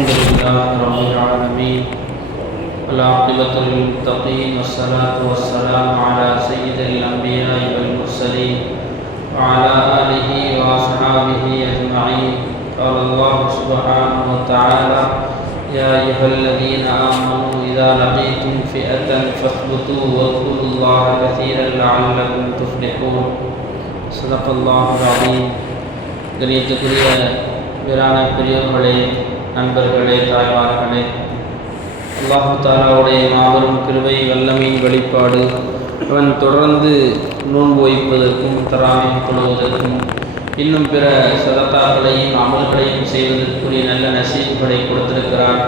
الحمد لله رب العالمين والعاقبة للمتقين والصلاة والسلام على سيد الأنبياء والمرسلين وعلى آله وأصحابه أجمعين. قال الله سبحانه وتعالى: يا أيها الذين آمنوا إذا لقيتم فئة فاثبتوا واذكروا الله كثيرا لعلكم تفلحون. صدق الله العظيم. கணியத்துக்குரிய வீரான பெரியவர்களே, நண்பர்களே, தாய்மார்களே, அல்லாஹு தஆலாவுடைய மாபெரும் கிருபை வல்லமையின் வெளிப்பாடு அவன் தொடர்ந்து நோன்பு வைப்பதற்கும் தராவீஹ் தொழுவதற்கும் இன்னும் பிற சதகாக்களையும் அமல்களையும் செய்வதற்குரிய நல்ல நசீபுகளை கொடுத்திருக்கிறார்.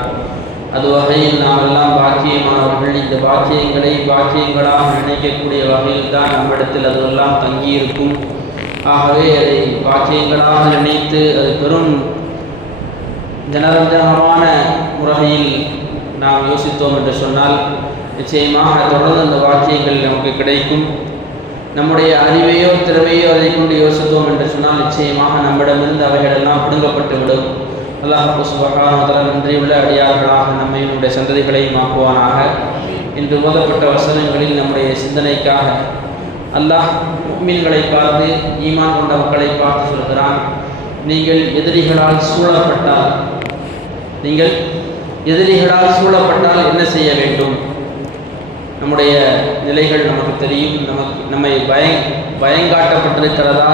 அது வகையில் நாம் எல்லாம் பாக்கியமானவர்கள். இந்த பாக்கியங்களை பாக்கியங்களாக நினைக்கக்கூடிய வகையில் தான் நம்மிடத்தில் அதுவெல்லாம் தங்கியிருக்கும். ஆகவே அதை பாக்கியங்களாக நினைத்து அது பெரும் ஜனரஞ்சகமான முறையில் நாம் யோசித்தோம் என்று சொன்னால் நிச்சயமாக தொடர்ந்து அந்த வாக்கியங்கள் நமக்கு கிடைக்கும். நம்முடைய அறிவையோ திறமையோ அதை கொண்டு யோசித்தோம் என்று சொன்னால் நிச்சயமாக நம்மிடமிருந்து அவைகளெல்லாம் பிடுங்கப்பட்டு விடும். அல்லாஹ் சுப்ஹானஹு வ தஆலா நன்றியுள்ள அடியார்களாக நம்மை நம்முடைய சந்ததிகளையும் ஆக்குவானாக. இன்று ஓதப்பட்ட வசனங்களில் நம்முடைய சிந்தனைக்காக அல்லாஹ் முஃமின்களை பார்த்து, ஈமான் கொண்ட மக்களை பார்த்து சொல்கிறான்: நீங்கள் எதிரிகளால் சூழப்பட்டால் என்ன செய்ய வேண்டும்? நம்முடைய நிலைகள் நமக்கு தெரியும். நம்மை பயங்காட்டப்பட்டிருக்கிறதா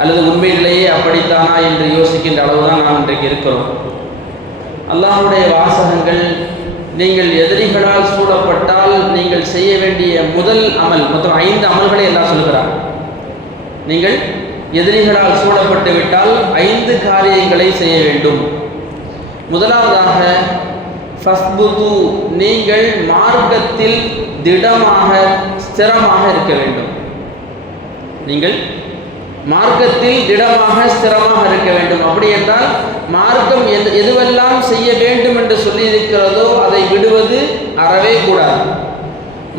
அல்லது உண்மையிலேயே அப்படித்தானா என்று யோசிக்கின்ற அளவுதான் நாம் இன்றைக்கு இருக்கிறோம். அல்லாஹ்வுடைய வாசகங்கள், நீங்கள் எதிரிகளால் சூழப்பட்டால் நீங்கள் செய்ய வேண்டிய முதல் அமல், மொத்தம் 5 அமல்களை எல்லாம் சொல்கிறார். நீங்கள் எதிரிகளால் சூழப்பட்டு விட்டால் 5 காரியங்களை செய்ய வேண்டும். முதலாவதாக ஃபஸ்புது, நீங்கள் மார்க்கத்தில் திடமாக ஸ்திரமாக இருக்க வேண்டும். நீங்கள் மார்க்கத்தில் திடமாக ஸ்திரமாக இருக்க வேண்டும். அப்படி என்றால் மார்க்கம் எதுவெல்லாம் செய்ய வேண்டும் என்று சொல்லியிருக்கிறதோ அதை விடுவது அறவே கூடாது.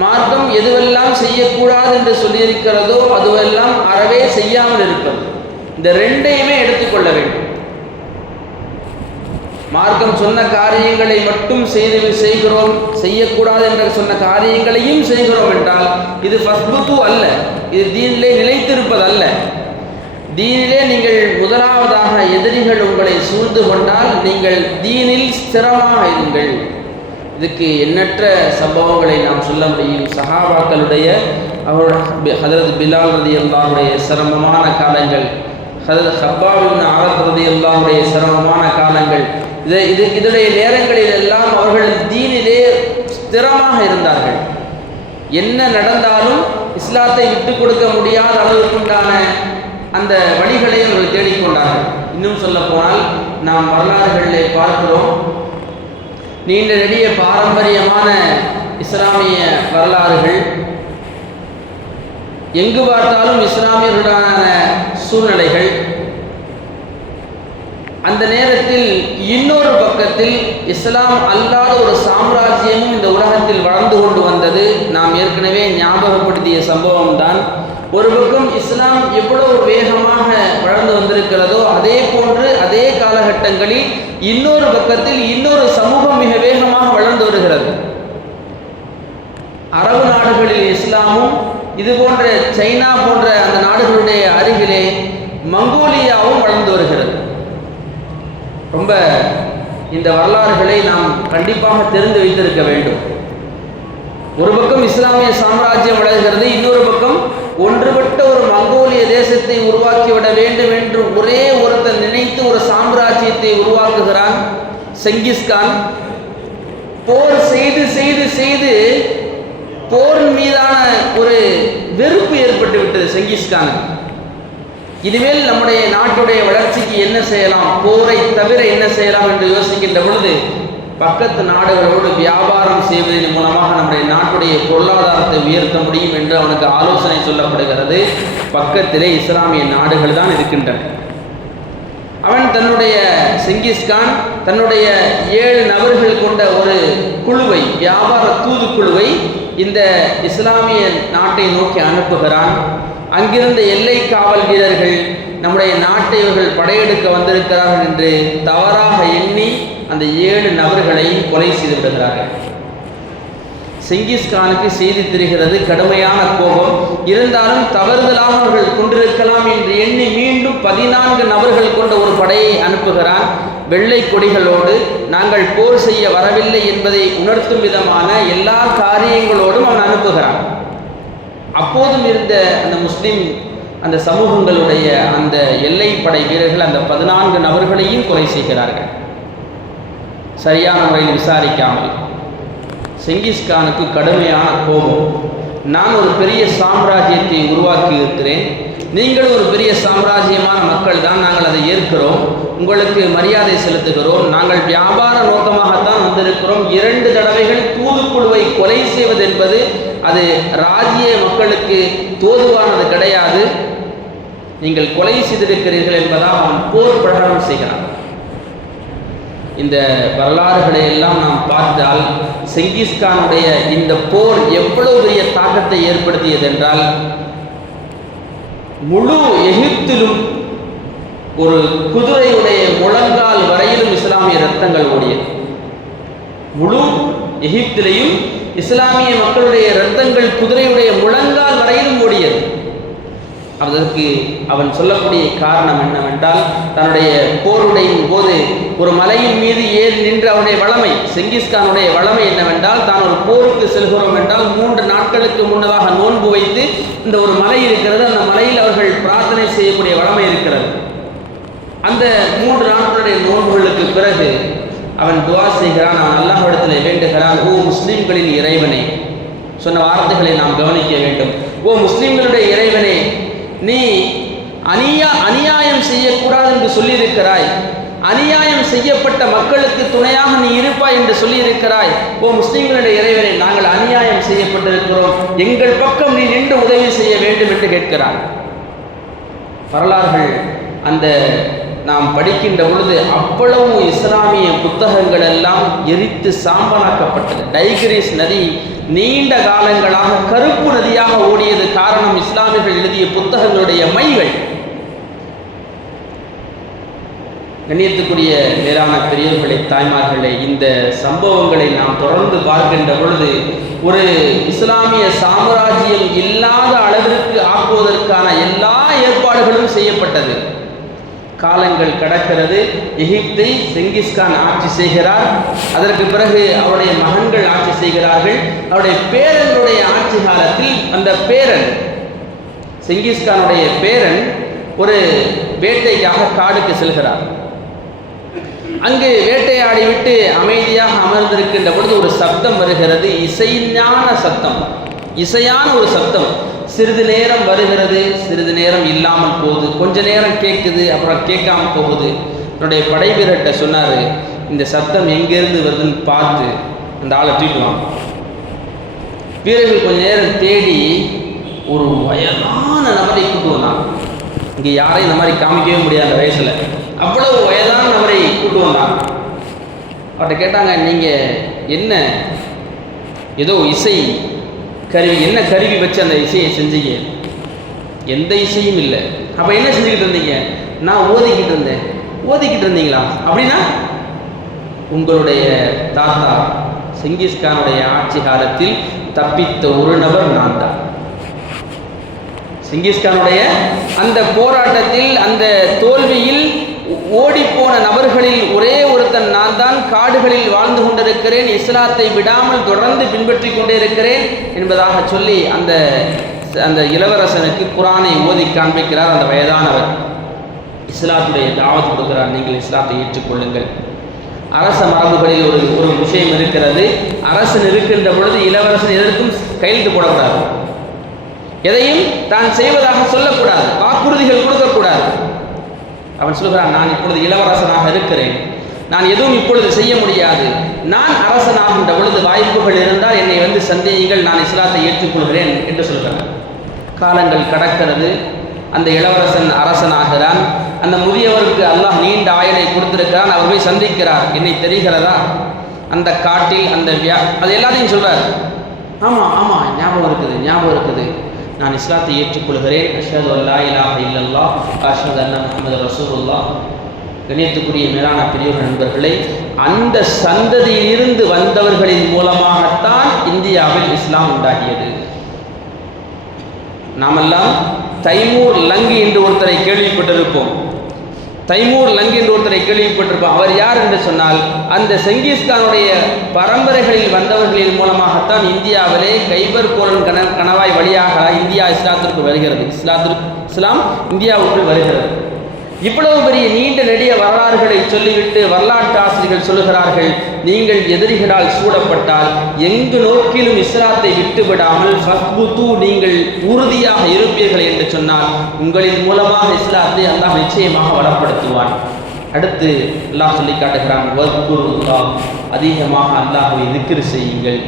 மார்க்கம் எதுவெல்லாம் செய்யக்கூடாது என்று சொல்லியிருக்கிறதோ அதுவெல்லாம் அறவே செய்யாமல் இருப்பது. இந்த 2ஐயுமே எடுத்துக்கொள்ள வேண்டும். மார்க்கம் சொன்ன காரியங்களை மட்டும் செய்கிறோம், செய்யக்கூடாது என்று சொன்ன காரியங்களையும் செய்கிறோம் என்றால் இது ஃபஸ்புத்து அல்ல, இது தீனிலே நிலைத்திருப்பது அல்ல. தீனிலே நீங்கள் முதலாவதாக எதிரிகள் உங்களை சூழ்ந்து கொண்டால் நீங்கள் தீனில் ஸ்திரமாக இருங்கள். இதுக்கு எண்ணற்ற சம்பவங்களை நாம் சொல்ல முடியும். சஹாபாக்களுடைய ஹதரத் பிலால் ரலியல்லாஹுடைய சிரமமான காலங்கள், ஹதரத் ஹப்பாப் இப்னு அரத் ரலியல்லாஹுடைய சிரமமான காலங்கள், இதனுடைய நேரங்களில் எல்லாம் அவர்கள் தீனிலே ஸ்திரமாக இருந்தார்கள். என்ன நடந்தாலும் இஸ்லாத்தை விட்டுக் கொடுக்க முடியாத அளவுக்குண்டான அந்த வழிகளை அவர்கள் தேடிக்கொண்டார்கள். இன்னும் சொல்ல போனால் நாம் வரலாறுகளிலே பார்க்கிறோம், நீண்ட நெடிய பாரம்பரியமான இஸ்லாமிய வரலாறுகள். எங்கு பார்த்தாலும் இஸ்லாமியர்களுடான சூழ்நிலைகள். அந்த நேரத்தில் இன்னொரு பக்கத்தில் இஸ்லாம் அல்லாத ஒரு சாம்ராஜ்யமும் இந்த உலகத்தில் வளர்ந்து கொண்டு வந்தது. நாம் ஏற்கனவே ஞாபகப்படுத்திய சம்பவம் தான். ஒரு பக்கம் இஸ்லாம் எவ்வளவு வேகமாக வளர்ந்து வந்திருக்கிறதோ அதே போன்று அதே காலகட்டங்களில் இன்னொரு பக்கத்தில் இன்னொரு சமூகம் மிக வேகமாக வளர்ந்து வருகிறது. அரபு நாடுகளில் இஸ்லாமும், இது போன்ற சைனா போன்ற அந்த நாடுகளுடைய அருகிலே மங்கோலியாவும் வளர்ந்து வருகிறது. ரொம்ப இந்த வரலாறுகளை நாம் கண்டிப்பாக தெரிந்து வைத்திருக்க வேண்டும். ஒரு பக்கம் இஸ்லாமிய சாம்ராஜ்யம் வளர்கிறது, இன்னொரு பக்கம் ஒன்றுபட்ட ஒரு மங்கோலிய தேசத்தை உருவாக்கிவிட வேண்டும் என்று ஒரே ஒருத்தன் நினைத்து ஒரு சாம்ராஜ்யத்தை உருவாக்குகிறான், செங்கிஸ்கான். போர் செய்து செய்து செய்து போரின் மீதான ஒரு வெறுப்பு ஏற்பட்டு விட்டது செங்கிஸ்கானுக்கு. இனிமேல் நம்முடைய நாட்டுடைய வளர்ச்சிக்கு என்ன செய்யலாம், போரை தவிர என்ன செய்யலாம் என்று யோசிக்கின்ற பொழுது பக்கத்து நாடுகளோடு வியாபாரம் செய்வதன் மூலமாக நம்முடைய நாட்டுடைய பொருளாதாரத்தை உயர்த்த முடியும் என்று அவனுக்கு ஆலோசனை சொல்லப்படுகிறது. பக்கத்திலே இஸ்லாமிய நாடுகள் தான் இருக்கின்றன. அவன் செங்கிஸ்கான் தன்னுடைய 7 நபர்கள் கொண்ட ஒரு குழுவை, வியாபார தூது குழுவை இந்த இஸ்லாமிய நாட்டை நோக்கி அனுப்புகிறான். அங்கிருந்த எல்லை காவல் வீரர்கள் நம்முடைய நாட்டை இவர்கள் படையெடுக்க வந்திருக்கிறார்கள் என்று தவறாக எண்ணி அந்த 7 நபர்களையும் கொலை செய்து விடுகிறார்கள். செங்கிஸ்கானுக்கு செய்தி தெரிகிறது, கடுமையான கோபம். இருந்தாலும் தவறுதலாக அவர்கள் கொண்டிருக்கலாம் என்று எண்ணி மீண்டும் 14 நபர்கள் கொண்ட ஒரு படையை அனுப்புகிறான். வெள்ளை கொடிகளோடு நாங்கள் போர் செய்ய வரவில்லை என்பதை உணர்த்தும் விதமான எல்லா காரியங்களோடும் அவன் அனுப்புகிறான். அப்போதும் இருந்த அந்த முஸ்லிம் அந்த சமூகங்களுடைய அந்த எல்லை படை வீரர்கள் அந்த 14 நபர்களையும் கொலை செய்கிறார்கள், சரியான முறையில் விசாரிக்காமல். செங்கிஸ்கானுக்கு கடுமையான கோபம். நான் ஒரு பெரிய சாம்ராஜ்யத்தை உருவாக்கி இருக்கிறேன், நீங்கள் ஒரு பெரிய சாம்ராஜ்யமான மக்கள் தான், நாங்கள் அதை ஏற்கிறோம், உங்களுக்கு மரியாதை செலுத்துகிறோம், நாங்கள் வியாபார நோக்கமாகத்தான் வந்திருக்கிறோம். 2 தடவைகள் தூதுக்குழுவை கொலை செய்வது என்பது அது ராஜ்ய மக்களுக்கு தோதுவானது கிடையாது, நீங்கள் கொலை செய்திருக்கிறீர்கள் என்பதால் அவன் போர் பிரகடனம் செய்கிறான். இந்த வரலாறுகளை எல்லாம் நாம் பார்த்தால் செங்கிஸ்கானுடைய இந்த போர் எவ்வளவு பெரிய தாக்கத்தை ஏற்படுத்தியது என்றால், முழு எகிப்திலும் ஒரு குதிரையுடைய முழங்கால் வரையிலும் இஸ்லாமிய இரத்தங்கள் ஓடியது. முழு எகிப்திலையும் இஸ்லாமிய மக்களுடைய இரத்தங்கள் குதிரையுடைய முழங்கால் வரையிலும் ஓடியது. அதற்கு அவன் சொல்லக்கூடிய காரணம் என்னவென்றால், தன்னுடைய போருடையின் போது ஒரு மலையின் மீது ஏறி நின்று அவனுடைய வளமை, செங்கிஸ்கானுடைய வளமை என்னவென்றால், தான் ஒரு போருக்கு செல்கிறோம் என்றால் 3 நாட்களுக்கு முன்னதாக நோன்பு வைத்து, இந்த ஒரு மலை இருக்கிறது, அந்த மலையில் அவர்கள் பிரார்த்தனை செய்யக்கூடிய வளமை இருக்கிறது. அந்த 3 நாட்களுடைய நோன்புகளுக்கு பிறகு அவன் துவா செய்கிறான், அவன் அல்லாஹ்விடத்தில் வேண்டுகிறான், ஓ முஸ்லிம்களின் இறைவனே, சொன்ன வார்த்தைகளை நாம் கவனிக்க வேண்டும். ஓ முஸ்லிம்களுடைய இறைவனே, நீ அநியாயம் செய்யக்கூடாது என்று சொல்லியிருக்கிறாய், அநியாயம் செய்யப்பட்ட மக்களுக்கு துணையாக நீ இருப்பாய் என்று சொல்லியிருக்கிறாய். ஓ முஸ்லிம்களுடைய இறைவனை, நாங்கள் அநியாயம் செய்யப்பட்டிருக்கிறோம், எங்கள் பக்கம் நீ நின்று உதவி செய்ய வேண்டும் என்று கேட்கிறார். வரலாறுகள் அந்த நாம் படிக்கின்ற பொழுது அவ்வளவு இஸ்லாமிய புத்தகங்கள் எல்லாம் எரித்து சாம்பலாக்கப்பட்டது. டைகிரிஸ் நதி நீண்ட காலங்களாக கருப்பு நதியாக ஓடியது. காரணம், இஸ்லாமியர்கள் எழுதிய புத்தகங்களுடைய மைகள். கண்ணியத்துக்குரிய மேலான பெரியவர்களே, தாய்மார்களே, இந்த சம்பவங்களை நாம் தொடர்ந்து பார்க்கின்ற பொழுது ஒரு இஸ்லாமிய சாம்ராஜ்யம் இல்லாத அளவிற்கு ஆக்குவதற்கான எல்லா ஏற்பாடுகளும் செய்யப்பட்டது. காலங்கள் கடக்கிறது. எகிப்தை செங்கிஸ்கான் ஆட்சி செய்கிறார். அதற்கு பிறகு அவருடைய மகன்கள் ஆட்சி செய்கிறார்கள். அவருடைய பேரனுடைய ஆட்சி காலத்தில் அந்த பேரன், செங்கிஸ்கானுடைய பேரன், ஒரு வேட்டைக்காக காடுக்கு செல்கிறார். அங்கு வேட்டையாடி விட்டு அமைதியாக அமர்ந்திருக்கின்ற பொழுது ஒரு சப்தம் வருகிறது, இசைஞான சத்தம், இசையான ஒரு சத்தம். சிறிது நேரம் வருகிறது, சிறிது நேரம் இல்லாமல் போகுது, கொஞ்ச நேரம் கேட்குது, அப்புறம் கேட்காம போகுது. என்னுடைய படை வீரர்கிட்ட சொன்னார், இந்த சத்தம் எங்கேருந்து வருதுன்னு பார்த்து அந்த ஆளை தூக்கிடுவாங்க. வீரர்கள் கொஞ்ச நேரம் தேடி ஒரு வயதான நபரை கூட்டு வந்தாங்க. இங்கே யாரையும் இந்த மாதிரி காமிக்கவே முடியாது, அந்த வயசில் அவ்வளவு வயதான நபரை கூட்டு வந்தாங்க. அவர்கிட்ட கேட்டாங்க, நீங்கள் என்ன ஏதோ இசை கருவி, என்ன கருவி வச்சு அந்த இசையை செஞ்சீங்க? எந்த இசையும் இல்லை. அப்போ என்ன செஞ்சுக்கிட்டு இருந்தீங்க? நான் ஓதிக்கிட்டு இருந்தேன். ஓதிக்கிட்டு இருந்தீங்களா? அப்படின்னா உங்களுடைய தாத்தா செங்கிஸ்கானுடைய ஆட்சி காலத்தில் தப்பித்த ஒரு நபர் நான் தான். செங்கிஸ்கானுடைய அந்த போராட்டத்தில், அந்த தோல்வியில் ஓடிப்போன நபர்களில் ஒரே ஒருத்தன் நான் தான். காடுகளில் வாழ்ந்து கொண்டிருக்கிறேன், இஸ்லாத்தை விடாமல் தொடர்ந்து பின்பற்றி கொண்டே இருக்கிறேன் என்பதாக சொல்லி அந்த அந்த இளவரசனுக்கு குரானை ஓதி காண்பிக்கிறார். அந்த வயதானவர் இஸ்லாத்துடைய தாவத் கொடுக்கிறார், நீங்கள் இஸ்லாத்தை ஏற்றுக்கொள்ளுங்கள். அரச மரபுகளில் ஒரு விஷயம் இருக்கிறது, அரசன் இருக்கின்ற பொழுது இளவரசன் எதற்கும் கையெழுத்து போடக்கூடாது, எதையும் தான் செய்வதாக சொல்லக்கூடாது, வாக்குறுதிகள் கொடுக்கக்கூடாது. அவன் சொல்கிறான், நான் இப்பொழுது இளவரசனாக இருக்கிறேன், நான் எதுவும் இப்பொழுது செய்ய முடியாது, நான் அரசனாகின்ற பொழுது வாய்ப்புகள் இருந்தால் என்னை வந்து சந்தேகிங்கள், நான் இஸ்லாத்தை ஏற்றுக்கொள்கிறேன் என்று சொல்கிறான். காலங்கள் கடக்கிறது. அந்த இளவரசன் அரசனாகிறான். அந்த முதியவருக்கு அல்லாஹ் நீண்ட ஆயுளை கொடுத்திருக்கிறான். அவர் போய் சந்திக்கிறார். என்னை தெரிகிறதா? அந்த காட்டில் அந்த அது எல்லாத்தையும் சொல்றார். ஆமாம் ஆமாம், ஞாபகம் இருக்குது, நான் இஸ்லாத்தை ஏற்றுக்கொள்கிறேன், அஷ்ஹது அல்லா இலாஹ இல்லல்லாஹ் அஷ்ஹது அன்ன முஹம்மது ரசூலுல்லாஹ், கணியத்துக்குரிய மேலான பெரியோர் நண்பர்களை, அந்த சந்ததியிலிருந்து வந்தவர்களின் மூலமாகத்தான் இந்தியாவில் இஸ்லாம் உண்டாகியது. நாமெல்லாம் தைமூர் லங்கு என்று ஒருத்தரை கேள்விப்பட்டிருப்போம். அவர் யார் என்று சொன்னால், அந்த செங்கிஸ்கானுடைய பரம்பரைகளில் வந்தவர்களின் மூலமாகத்தான் இந்தியாவிலே கைபர் கோரன் கணவாய் வழியாக இந்தியா இஸ்லாத்திற்கு வருகிறது. இஸ்லாம் இந்தியாவுக்குள் வருகிறது. இவ்வளவு பெரிய நீண்ட நெடிய வரலாறுகளை சொல்லிவிட்டு வரலாற்று ஆசிரியர்கள் சொல்லுகிறார்கள், நீங்கள் எதிரிகளால் சூழப்பட்டால் எங்கு நோக்கிலும் இஸ்லாத்தை விட்டுவிடாமல் நீங்கள் உறுதியாக இருப்பீர்கள் என்று சொன்னால் உங்களின் மூலமாக இஸ்லாத்தை அல்லாஹ் நிச்சயமாக வளப்படுத்துவான். அடுத்து அல்லாஹ் சொல்லி காட்டுகிறான், அதிகமாக அல்லாஹ்வை திக்ர் செய்யுங்கள்.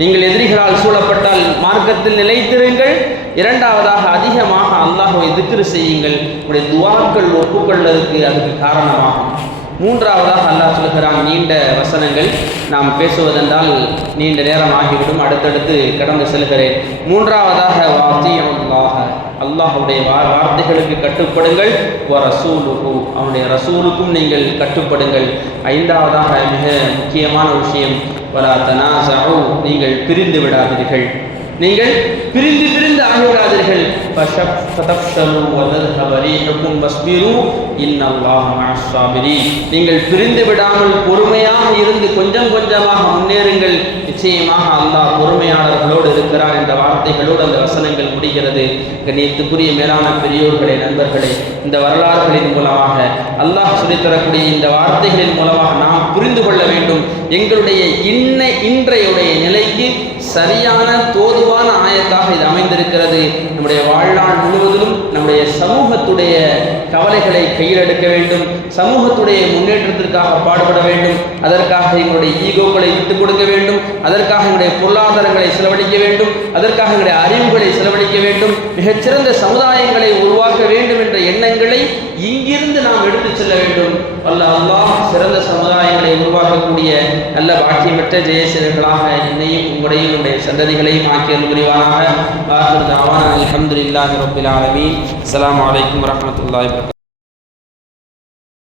நீங்கள் எதிரிகளால் சூழப்பட்டால் மார்க்கத்தில் நிலைத்திருங்கள். இரண்டாவதாக அதிகமாக அல்லாஹ்வை திக்ர் செய்யுங்கள். உங்களுடைய துஆக்கள் ஒப்புக்கொள்வதற்கு அதுக்கு காரணமாகும். மூன்றாவதாக அல்லாஹ் சொல்கிறான், நீண்ட வசனங்கள் நாம் பேசுவதென்றால் நீண்ட நேரம் ஆகிவிடும், அடுத்தடுத்து கடந்து செல்கிறேன். மூன்றாவதாக அல்லாஹுடைய வார்த்தைகளுக்கு கட்டுப்படுங்கள், அவனுடைய ரசூலுக்கும் நீங்கள் கட்டுப்படுங்கள். ஐந்தாவதாக மிக முக்கியமான விஷயம், நீங்கள் பிரிந்து விடாதீர்கள். நீங்கள் பிரிந்து ஆகிவிடாதீர்கள். நீங்கள் பிரிந்து விடாமல் பொறுமையாக இருந்து கொஞ்சம் கொஞ்சமாக முன்னேறுங்கள். நிச்சயமாக அல்லாஹ் பொறுமையாளர்களோடு இருக்கிறார் என்ற வார்த்தைகளோடு அந்த வசனங்கள் முடிகிறது. கண்ணியத்துக்குரிய மேலான பெரியோர்களே, நண்பர்களே, இந்த வரலாறுகளின் மூலமாக அல்லாஹ் சொல்லித்தரக்கூடிய இந்த வார்த்தைகளின் மூலமாக நாம் புரிந்து கொள்ள வேண்டும், எங்களுடைய இன்றையுடைய நிலைக்கு சரியான தோதுவான ஆயத்தாக இது அமைந்திருக்கிறது. நம்முடைய வாழ்நாள் முழுவதிலும் நம்முடைய சமூகத்துடைய கவலைகளை கையில் எடுக்க வேண்டும், சமூகத்துடைய முன்னேற்றத்திற்காக பாடுபட வேண்டும், அதற்காக எங்களுடைய ஈகோக்களை விட்டுக் கொடுக்க வேண்டும், அதற்காக எங்களுடைய பொருளாதாரங்களை செலவழிக்க வேண்டும், அதற்காக எங்களுடைய அறிவுகளை செலவழிக்க வேண்டும், மிகச்சிறந்த சமுதாயங்களை உருவாக்க வேண்டும் என்ற எண்ணங்களை இங்கிருந்து நாம் எடுத்துச் செல்ல வேண்டும். அல்லாஹ் சிறந்த சமுதாயங்களை உருவாக்கக்கூடிய நல்ல பாக்கியமற்ற ஜெயசீலர்களாக என்னையும் உங்களையும் நம்முடைய சந்ததிகளையும் ஆக்கியல் புரிவானாக. அல்ஹம்துலில்லாஹி ரப்பில் ஆலமீன். அஸ்ஸலாமு அலைக்கும் வரஹ்மத்துல்லாஹி வபரகாத்துஹு.